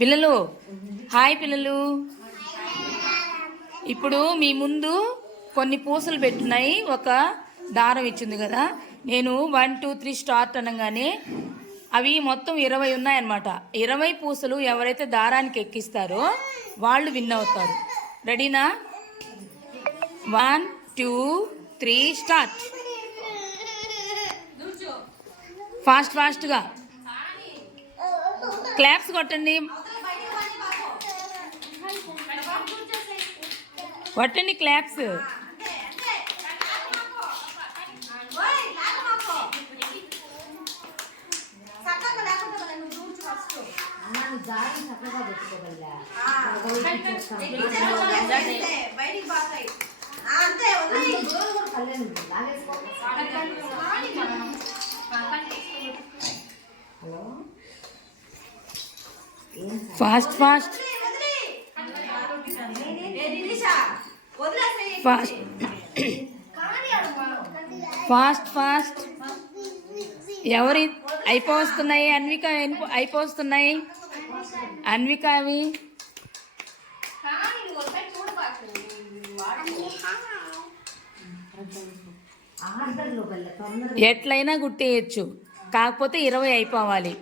పిల్లలు హాయ్ పిల్లలు. ఇప్పుడు మీ ముందు కొన్ని పూసలు పెట్టున్నాయి, ఒక దారం ఇచ్చింది కదా. నేను 1 2 3 స్టార్ట్ అనగానే అవి మొత్తం 20 ఉన్నాయన్నమాట. 20 పూసలు ఎవరైతే దారానికి ఎక్కిస్తారో వాళ్ళు విన్ అవుతారు. రెడీనా? 1 2 3 స్టార్ట్. ఫాస్ట్ ఫాస్ట్గా క్లాప్స్ కొట్టండి, కొట్టండి claps. Fast fast fast fast fast. ఎవరి అయిపోతున్నాయి? అన్విక అయిపోతున్నాయి. అన్విక అవి ఎట్లయినా గుట్టేయచ్చు, కాకపోతే 20 అయిపోవాలి.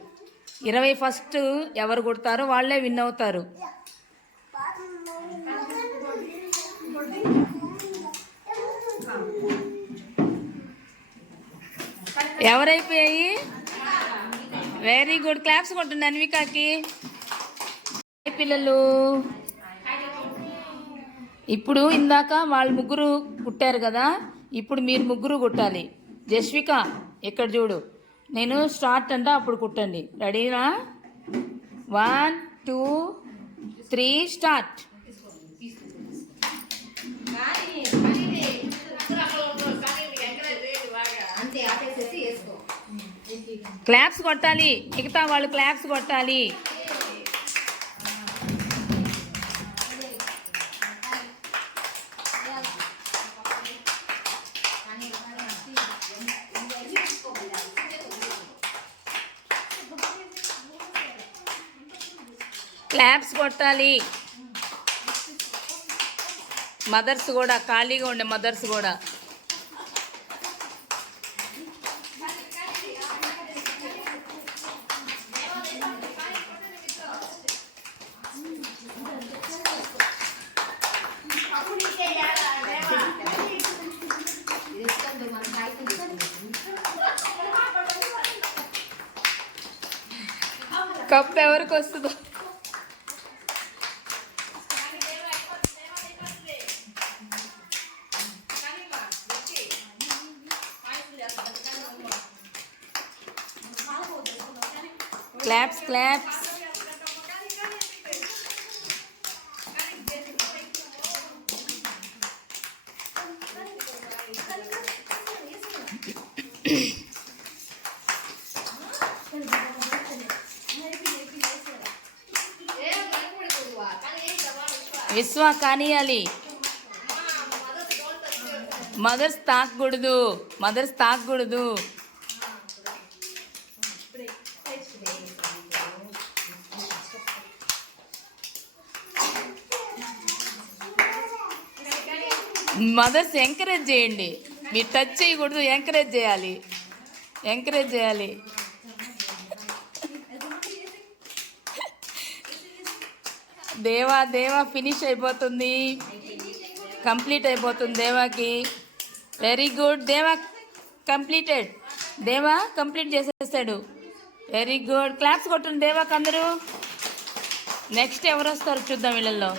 20 ఫస్ట్ ఎవరు కొడతారో వాళ్ళే విన్ అవుతారు. ఎవరైపోయాయి? వెరీ గుడ్, క్లాప్స్ కొట్టండి అన్వికాకి. పిల్లలు ఇప్పుడు ఇందాక వాళ్ళు ముగ్గురు కుట్టారు కదా, ఇప్పుడు మీరు ముగ్గురు కుట్టాలి. జస్విక ఇక్కడ చూడు, నేను స్టార్ట్ అంటే అప్పుడు కుట్టండి. రెడీనా? 1 2 3 స్టార్ట్. క్లాప్స్ కొట్టాలి, మిగతా వాళ్ళు క్లాప్స్ కొట్టాలి. క్లాప్స్ కొట్టాలి. మదర్స్ కూడా ఖాళీగా ఉండే మదర్స్ కూడా. కప్ ఎవరికి వస్తుందో? Claps claps. విశ్వ కానియాలి. మదర్స్ తాకూడదు, మదర్స్ తాకూడదు. మదర్స్ ఎంకరేజ్ చేయండి, మీరు టచ్ చేయకూడదు, ఎంకరేజ్ చేయాలి, ఎంకరేజ్ చేయాలి. దేవా దేవా ఫినిష్ అయిపోతుంది, కంప్లీట్ అయిపోతుంది దేవాకి. వెరీ గుడ్, దేవా కంప్లీటెడ్. దేవా కంప్లీట్ చేసేస్తాడు. వెరీ గుడ్, క్లాప్స్ కొట్టండి దేవాకి అందరూ. నెక్స్ట్ ఎవరు వస్తారు చూద్దాం వీళ్ళల్లో.